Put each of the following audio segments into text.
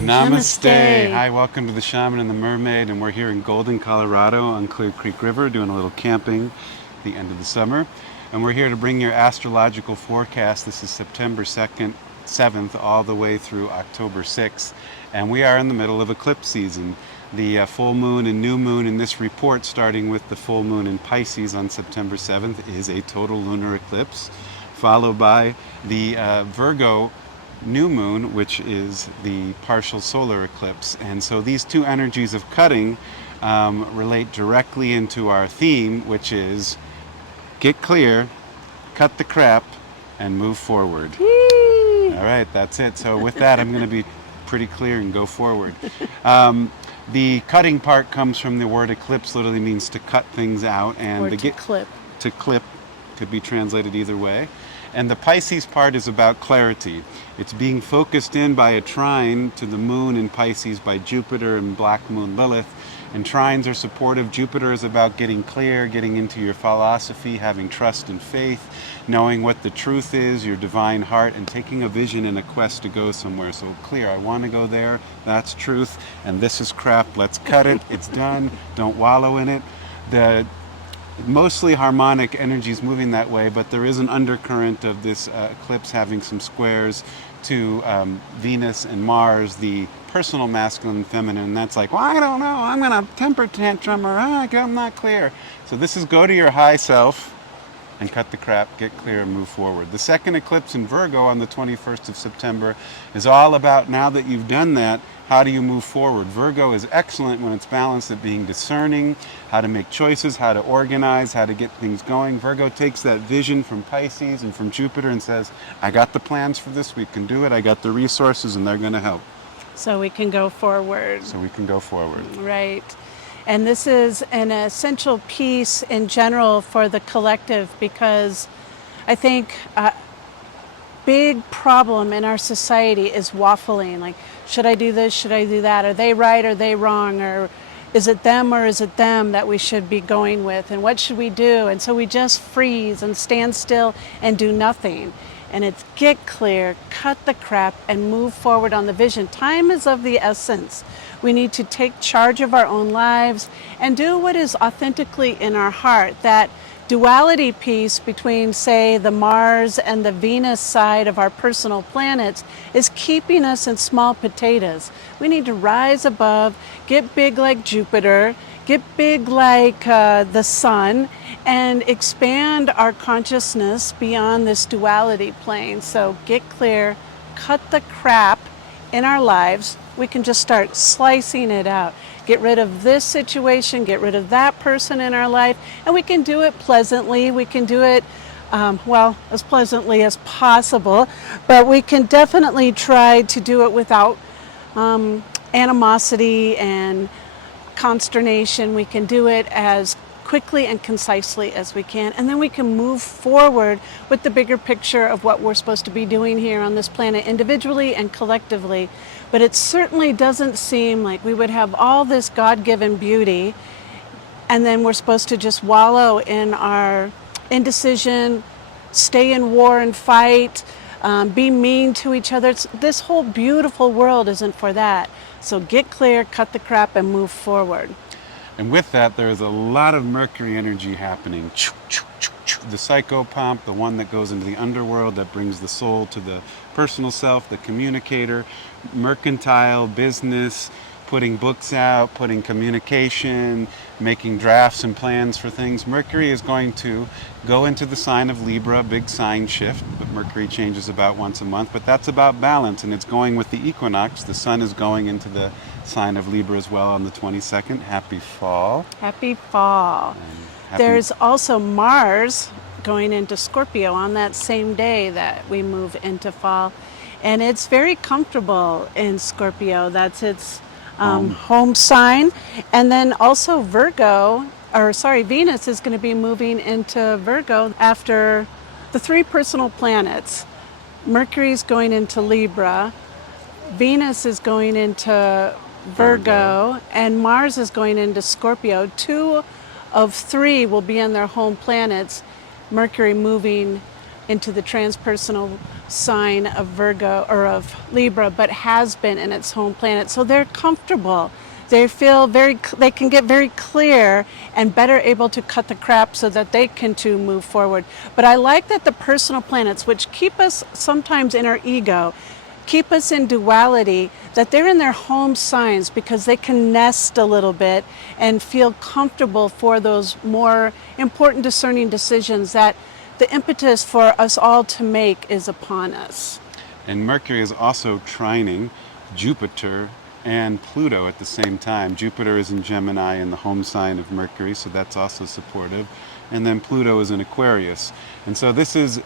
Namaste. Hi, welcome to the Shaman and the Mermaid, and we're here in Golden, Colorado on Clear Creek River doing a little camping at the end of the summer. And we're here to bring your astrological forecast. This is September 2nd, 7th, all the way through October 6th. And we are in the middle of eclipse season. The full moon and new moon in this report, starting with the full moon in Pisces on September 7th, is a total lunar eclipse, followed by the Virgo new moon, which is the partial solar eclipse. And so these two energies of cutting relate directly into our theme, which is get clear, cut the crap, and move forward. Yee. All right, that's it. So with that, I'm going to be pretty clear and go forward. The cutting part comes from the word eclipse, literally means to cut things out, and Or the to clip. to clip could be translated either way. And the Pisces part is about clarity. It's being focused in by a trine to the moon in Pisces by Jupiter and Black Moon Lilith. And trines are supportive. Jupiter is about getting clear, getting into your philosophy, having trust and faith, knowing what the truth is, your divine heart, and taking a vision and a quest to go somewhere. So clear, I want to go there, that's truth, and this is crap, let's cut it, it's done, don't wallow in it. The mostly harmonic energies moving that way, but there is an undercurrent of this eclipse having some squares to Venus and Mars, the personal masculine and feminine, and that's like, well, I don't know, I'm going to temper tantrum, or I'm not clear. So this is go to your high self and cut the crap, get clear, and move forward. The second eclipse in Virgo on the 21st of September is all about, now that you've done that, how do you move forward? Virgo is excellent when it's balanced at being discerning, how to make choices, how to organize, how to get things going. Virgo takes that vision from Pisces and from Jupiter and says, I got the plans for this, we can do it, I got the resources, and they're going to help. So we can go forward. So we can go forward. Right. And this is an essential piece in general for the collective, because I think a big problem in our society is waffling. Like, should I do this? Should I do that? Are they right? Are they wrong? Or is it them or is it them that we should be going with? And what should we do? And so we just freeze and stand still and do nothing. And it's get clear, cut the crap, and move forward on the vision. Time is of the essence. We need to take charge of our own lives and do what is authentically in our heart. That duality piece between, say, the Mars and the Venus side of our personal planets is keeping us in small potatoes. We need to rise above, get big like Jupiter, get big like the sun, and expand our consciousness beyond this duality plane. So get clear, cut the crap in our lives. We can just start slicing it out. Get rid of this situation, get rid of that person in our life, and we can do it pleasantly. We can do it, as pleasantly as possible, but we can definitely try to do it without animosity and consternation. We can do it as quickly and concisely as we can, and then we can move forward with the bigger picture of what we're supposed to be doing here on this planet individually and collectively. But it certainly doesn't seem like we would have all this God-given beauty and then we're supposed to just wallow in our indecision, stay in war and fight, be mean to each other. This whole beautiful world isn't for that. So get clear, cut the crap, and move forward. And with that, there is a lot of Mercury energy happening. The psychopomp, the one that goes into the underworld, that brings the soul to the personal self, the communicator, mercantile, business, putting books out, putting communication, making drafts and plans for things. Mercury is going to go into the sign of Libra, big sign shift, but Mercury changes about once a month, but that's about balance, and it's going with the equinox. The sun is going into the sign of Libra as well on the 22nd. Happy fall. Happy fall. There's also Mars going into Scorpio on that same day that we move into fall, and it's very comfortable in Scorpio. That's its home sign. And then also Venus is going to be moving into Virgo after the three personal planets. Mercury's going into Libra, Venus is going into Virgo, and Mars is going into Scorpio. 2 of 3 will be in their home planets, Mercury moving into the transpersonal sign of Virgo or of Libra, but has been in its home planet. So they're comfortable. They feel they can get very clear and better able to cut the crap so that they can too move forward. But I like that the personal planets, which keep us sometimes in our ego, keep us in duality, that they're in their home signs because they can nest a little bit and feel comfortable for those more important discerning decisions that the impetus for us all to make is upon us. And Mercury is also trining Jupiter and Pluto at the same time. Jupiter is in Gemini in the home sign of Mercury, so that's also supportive. And then Pluto is in Aquarius. And so this is,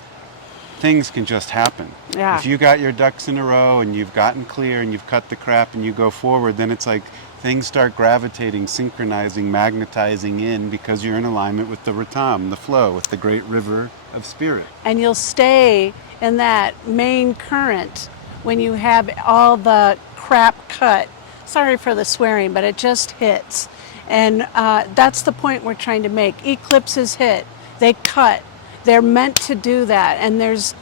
things can just happen. Yeah. If you got your ducks in a row and you've gotten clear and you've cut the crap and you go forward, then it's like things start gravitating, synchronizing, magnetizing in because you're in alignment with the Ratam, the flow, with the great river of spirit. And you'll stay in that main current when you have all the crap cut. Sorry for the swearing, but it just hits. And that's the point we're trying to make. Eclipses hit, they cut. They're meant to do that. And there's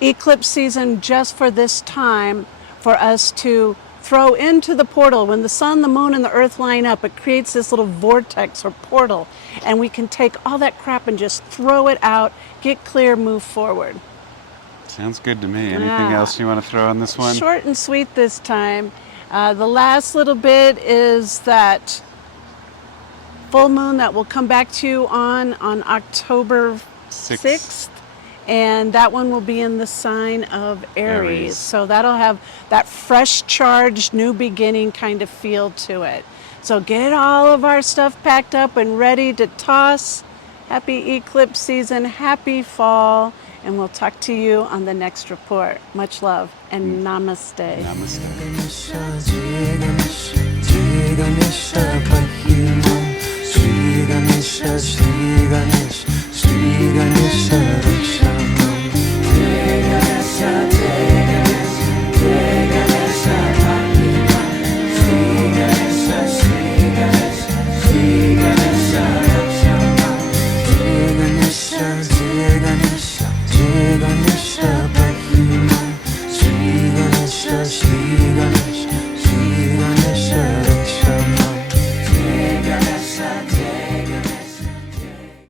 eclipse season just for this time for us to throw into the portal. When the sun, the moon, and the earth line up, it creates this little vortex or portal. And we can take all that crap and just throw it out, get clear, move forward. Sounds good to me. Anything else you want to throw on this one? Short and sweet this time. The last little bit is that full moon that will come back to you on October 6th. And that one will be in the sign of Aries. So that'll have that fresh, charged, new beginning kind of feel to it. So get all of our stuff packed up and ready to toss. Happy eclipse season, happy fall. And we'll talk to you on the next report. Much love and namaste. Namaste.